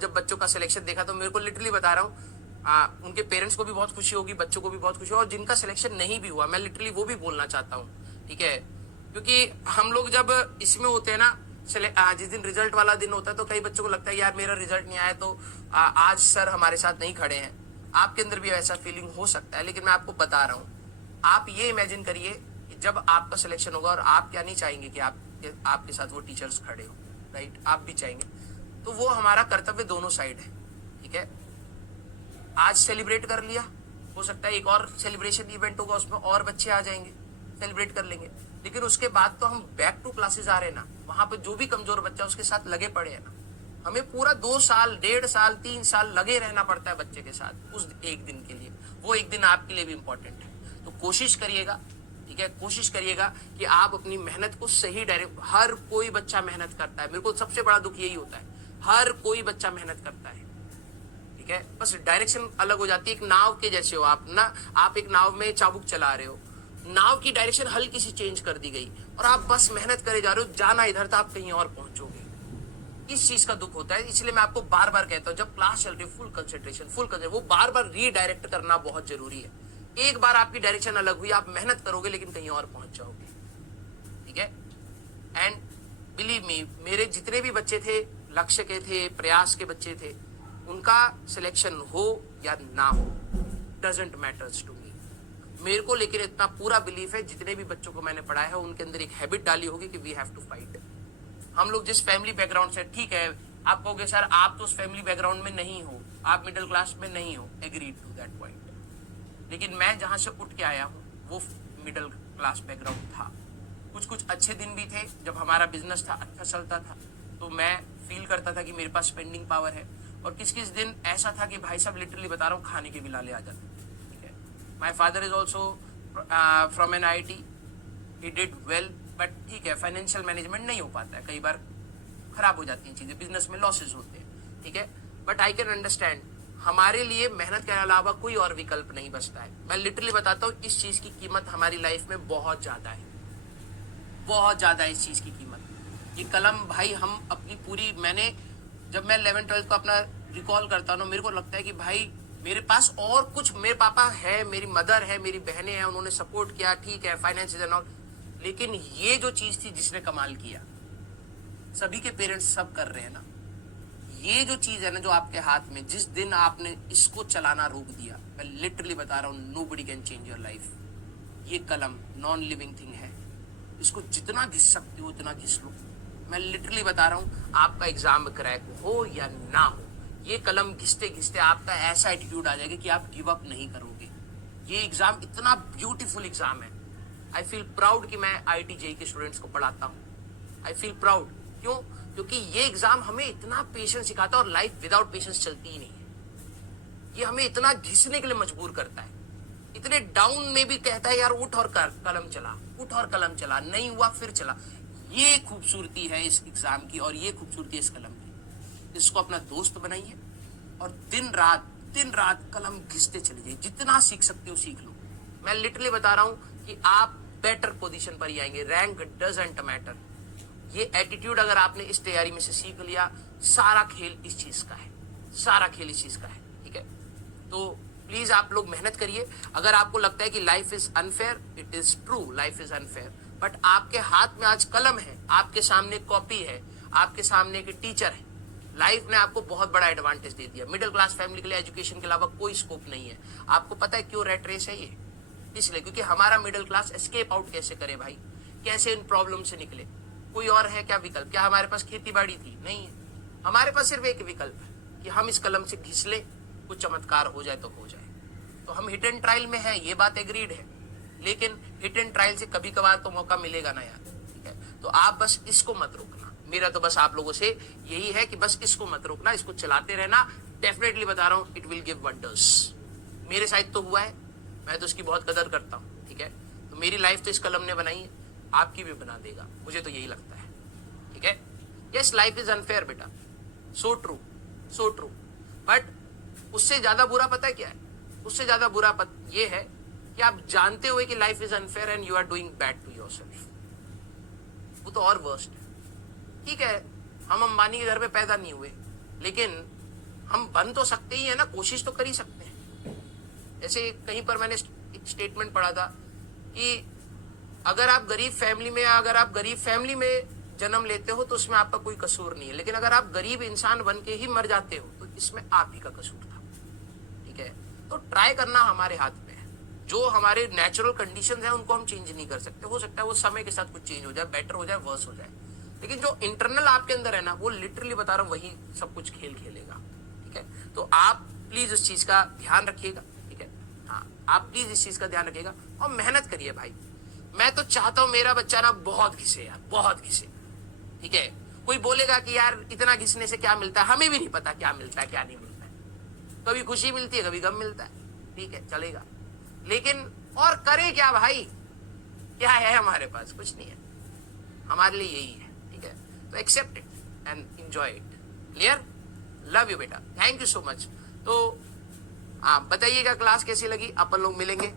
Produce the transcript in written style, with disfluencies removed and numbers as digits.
आज जब बच्चों का सिलेक्शन देखा तो मेरे को लिटरली बता रहा हूँ, उनके पेरेंट्स को भी बहुत खुशी होगी, बच्चों को भी बहुत खुशी होगी, और जिनका सिलेक्शन नहीं भी हुआ मैं लिटरली वो भी बोलना चाहता हूँ, ठीक है। क्योंकि हम लोग जब इसमें होते हैं ना, जिस दिन रिजल्ट वाला दिन होता है तो कई बच्चों को लगता है यार मेरा रिजल्ट नहीं आया तो आज सर हमारे साथ नहीं खड़े हैं। आपके अंदर भी ऐसा फीलिंग हो सकता है, लेकिन मैं आपको बता रहा हूँ, आप ये इमेजिन करिए कि जब आपका सिलेक्शन होगा, और आप क्या नहीं चाहेंगे कि आपके साथ वो टीचर्स खड़े हो, राइट, आप भी चाहेंगे। तो वो हमारा कर्तव्य दोनों साइड है, ठीक है। आज सेलिब्रेट कर लिया, हो सकता है एक और सेलिब्रेशन इवेंट होगा, उसमें और बच्चे आ जाएंगे, सेलिब्रेट कर लेंगे, लेकिन उसके बाद तो हम बैक टू क्लासेस आ रहे हैं ना, वहां पे जो भी कमजोर बच्चा उसके साथ लगे पड़े हैं ना। हमें पूरा 2 साल 1.5 साल 3 साल लगे रहना पड़ता है बच्चे के साथ उस एक दिन के लिए। वो एक दिन आपके लिए भी इंपॉर्टेंट है। तो कोशिश करिएगा, ठीक है, कोशिश करिएगा कि आप अपनी मेहनत को सही डायरेक्ट, हर कोई बच्चा मेहनत करता है, मेरे को सबसे बड़ा दुख यही होता है, हर कोई बच्चा मेहनत करता है, ठीक है, बस डायरेक्शन अलग हो जाती है। एक नाव के जैसे हो आप ना, आप एक नाव में चाबुक चला रहे हो, नाव की डायरेक्शन हल्की सी चेंज कर दी गई और आप बस मेहनत करे जा रहे हो, जाना इधर था आप कहीं और पहुंचोगे। इस चीज का दुख होता है, इसलिए मैं आपको बार बार कहता हूँ जब क्लास चल रही है फुल कंसंट्रेशन, वो बार बार रीडायरेक्ट करना बहुत जरूरी है। एक बार आपकी डायरेक्शन अलग हुई, आप मेहनत करोगे लेकिन कहीं और पहुंच जाओगे, ठीक है। एंड बिलीव मी, मेरे जितने भी बच्चे थे, लक्ष्य के थे, प्रयास के बच्चे थे, उनका सिलेक्शन हो या ना हो, डजेंट मैटर्स टू मी। मेरे को लेकर इतना पूरा बिलीफ है, जितने भी बच्चों को मैंने पढ़ाया है उनके अंदर एक हैबिट डाली होगी कि वी हैव टू फाइट। हम लोग जिस फैमिली बैकग्राउंड से, ठीक है, आप कहोगे सर आप तो उस फैमिली बैकग्राउंड में नहीं हो, आप मिडिल क्लास में नहीं हो, एग्री टू दैट पॉइंट, लेकिन मैं जहां से उठ के आया हूँ वो मिडिल क्लास बैकग्राउंड था। कुछ कुछ अच्छे दिन भी थे जब हमारा बिजनेस था, अच्छा चलता था, तो मैं फील करता था कि मेरे पास स्पेंडिंग पावर है, और किस किस दिन ऐसा था कि भाई साहब लिटरली बता रहा हूँ खाने के भी लाले आ जाते, ठीक है। My father is also from an IIT, he did well, but ठीक है, फाइनेंशियल मैनेजमेंट नहीं हो पाता है, कई बार खराब हो जाती हैं चीजें, बिजनेस में लॉसेस होते हैं, ठीक है। बट आई कैन अंडरस्टैंड, हमारे लिए मेहनत के अलावा कोई और विकल्प नहीं बचता है। मैं लिटरली बताता हूँ, इस चीज की कीमत हमारी लाइफ में बहुत ज्यादा है, बहुत ज्यादा है इस चीज की कीमत। ये कलम भाई हम अपनी पूरी, जब मैं 11th-12th को अपना रिकॉल करता हूँ, मेरे को लगता है कि भाई मेरे पास और कुछ, मेरे पापा है, मेरी मदर है, मेरी बहनें हैं, उन्होंने सपोर्ट किया, ठीक है, फाइनेंशियल एंड ऑल, लेकिन ये जो चीज थी जिसने कमाल किया, सभी के पेरेंट्स सब कर रहे हैं ना, ये जो चीज है ना जो आपके हाथ में, जिस दिन आपने इसको चलाना रोक दिया, मैं लिटरली बता रहा हूँ, nobody can change your life. ये कलम नॉन लिविंग थिंग है, इसको जितना घिस सकते हो उतना घिस लो। मैं लिटरली बता रहा हूँ, आपका एग्जाम क्रैक हो या ना हो, ये कलम घिसते घिसते आपका ऐसा एटीट्यूड आ जाएगा कि आप गिव अप नहीं करोगे। ये एग्जाम इतना ब्यूटीफुल एग्जाम है, आई फील प्राउड कि मैं IIT JEE के स्टूडेंट्स को पढ़ाता हूँ। आई फील प्राउड, क्यों? क्योंकि ये एग्जाम हमें इतना पेशेंस सिखाता है, और लाइफ विदाउट पेशेंस चलती ही नहीं है। ये हमें इतना घिसने के लिए मजबूर करता है, इतने डाउन में भी कहता है यार उठ और कलम चला, उठ और कलम चला, नहीं हुआ फिर चला। ये खूबसूरती है इस एग्जाम की, और ये खूबसूरती है इस कलम की। इसको अपना दोस्त बनाइए और दिन रात कलम घिसते चले जाइए, जितना सीख सकते हो सीख लो। मैं लिटरली बता रहा हूँ कि आप बेटर पोजीशन पर ही आएंगे, रैंक डजंट मैटर। ये एटीट्यूड अगर आपने इस तैयारी में से सीख लिया, सारा खेल इस चीज का है, सारा खेल इस चीज का है, ठीक है। तो प्लीज आप लोग मेहनत करिए। अगर आपको लगता है कि life is unfair, it is true, life is unfair, but आपके हाथ में आज कलम है, आपके सामने कॉपी है, आपके सामने एक टीचर है। लाइफ ने आपको बहुत बड़ा एडवांटेज दे दिया। मिडिल क्लास फैमिली के लिए एजुकेशन के अलावा कोई स्कोप नहीं है। आपको पता है क्यों रेट रेस है ये? इसलिए क्योंकि हमारा मिडिल क्लास एस्केप आउट कैसे करे भाई, कैसे इन प्रॉब्लम से निकले। कोई और है क्या विकल्प? क्या हमारे पास खेती बाड़ी थी? नहीं है। हमारे पास सिर्फ एक विकल्प है कि हम इस कलम से घिस ले, कुछ चमत्कार हो जाए तो हो जाए। तो हम हिट एंड ट्रायल में है, ये बात एग्रीड है, लेकिन हिट एंड ट्रायल से कभी कभार तो मौका मिलेगा ना यार, ठीक है। तो आप बस इसको मत रोकना। मेरा तो बस आप लोगों से यही है कि बस इसको मत रोकना, इसको चलाते रहना। डेफिनेटली बता रहा हूँ, इट विल गिव वंडर्स। मेरे साथ तो हुआ है, मैं तो इसकी बहुत कदर करता हूँ, ठीक है। तो मेरी लाइफ तो इस कलम ने बनाई है, आपकी भी बना देगा, मुझे तो यही लगता है, ठीक है। यस, लाइफ इज अनफेयर बेटा, so true, so true. But उससे ज्यादा बुरा पता है क्या है? उससे ज्यादा बुरा ये है कि आप जानते हुए कि life is unfair and you are doing bad to yourself. वो तो और वर्स्ट है। ठीक है, हम अंबानी के घर में पैदा नहीं हुए, लेकिन हम बन तो सकते ही है ना, कोशिश तो कर ही सकते हैं। जैसे कहीं पर मैंने एक स्टेटमेंट पढ़ा था कि अगर आप गरीब फैमिली में, अगर आप गरीब फैमिली में जन्म लेते हो तो उसमें आपका कोई कसूर नहीं है, लेकिन अगर आप गरीब इंसान बन के ही मर जाते हो तो इसमें आप ही का कसूर था। ठीक है, तो ट्राई करना हमारे हाथ में है। जो हमारे नेचुरल कंडीशंस हैं उनको हम चेंज नहीं कर सकते, हो सकता है वो समय के साथ कुछ चेंज हो जाए, बेटर हो जाए, वर्स हो जाए, लेकिन जो इंटरनल आपके अंदर है ना, वो लिटरली बता रहा हूँ वही सब कुछ खेल खेलेगा। ठीक है, तो आप प्लीज उस चीज का ध्यान रखिएगा। ठीक है, हाँ, आप प्लीज इस चीज का ध्यान रखिएगा और मेहनत करिए भाई। मैं तो चाहता हूं मेरा बच्चा ना बहुत घिसे यार, बहुत घिसे। ठीक है, कोई बोलेगा कि यार इतना घिसने से क्या मिलता है, हमें भी नहीं पता क्या मिलता है क्या नहीं मिलता है। कभी खुशी मिलती है, कभी गम मिलता है, ठीक है चलेगा, लेकिन और करे क्या भाई, क्या है हमारे पास, कुछ नहीं है, हमारे लिए यही है। ठीक है, तो accept it and enjoy it. Clear? Love you बेटा, थैंक यू सो मच। तो आप बताइएगा क्लास कैसी लगी, अपन लोग मिलेंगे।